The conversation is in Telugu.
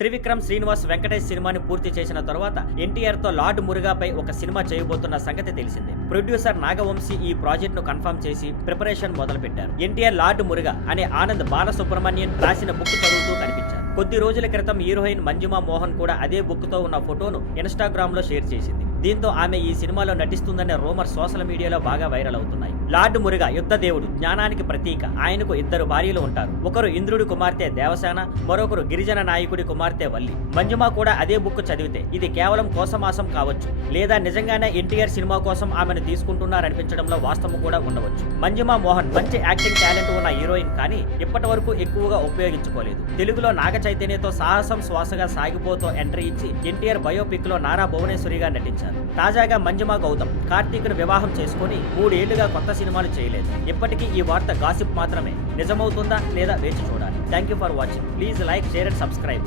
త్రివిక్రమ్ శ్రీనివాస్ వెంకటేష్ సినిమాని పూర్తి చేసిన తర్వాత ఎన్టీఆర్ తో లార్డ్ మురుగాపై ఒక సినిమా చేయబోతున్న సంగతి తెలిసిందే. ప్రొడ్యూసర్ నాగవంశీ ఈ ప్రాజెక్ట్ ను కన్ఫర్మ్ చేసి ప్రిపరేషన్ మొదలు పెట్టారు. ఎన్టీఆర్ లార్డ్ మురుగా అనే ఆనంద్ బాలసుబ్రహ్మణ్యన్ రాసిన బుక్ చదువుతూ కనిపించారు. కొద్ది రోజుల క్రితం హీరోయిన్ మంజుమా మోహన్ కూడా అదే బుక్ తో ఉన్న ఫోటోను ఇన్స్టాగ్రామ్ లో షేర్ చేసింది. దీంతో ఆమె ఈ సినిమాలో నటిస్తుందనే రూమర్ సోషల్ మీడియాలో బాగా వైరల్ అవుతున్నాయి. లార్డ్ మురుగా యుద్ధ దేవుడు, జ్ఞానానికి ప్రతీక. ఆయనకు ఇద్దరు భార్యలు ఉంటారు. ఒకరు ఇంద్రుడి కుమార్తె దేవసేన, మరొకరు గిరిజన నాయకుడి కుమార్తె వల్లి. మంజుమా కూడా అదే బుక్ చదివితే ఇది కేవలం కోసమాసం కావచ్చు, లేదా నిజంగానే ఎన్టీఆర్ సినిమా కోసం ఆమెను తీసుకుంటున్నారనిపించడంలో వాస్తవం కూడా ఉండవచ్చు. మంజుమా మోహన్ మంచి యాక్టింగ్ టాలెంట్ ఉన్న హీరోయిన్, కానీ ఇప్పటి వరకు ఎక్కువగా ఉపయోగించుకోలేదు. తెలుగులో నాగ చైతన్యతో సాహసం శ్వాసగా సాగిపోతో ఎంట్రీ ఇచ్చి ఎన్టీఆర్ బయోపిక్ లో నారా భువనేశ్వరిగా నటించారు. తాజాగా మంజుమా గౌతమ్ కార్తీక్ను వివాహం చేసుకుని 3 ఏళ్లుగా కొత్త సినిమాలు చేయలేదు. ఇప్పటికీ ఈ వార్త గాసిప్ మాత్రమే. నిజమవుతుందా లేదా వేచి చూడాలి. Thank you for watching. Please like, share and subscribe.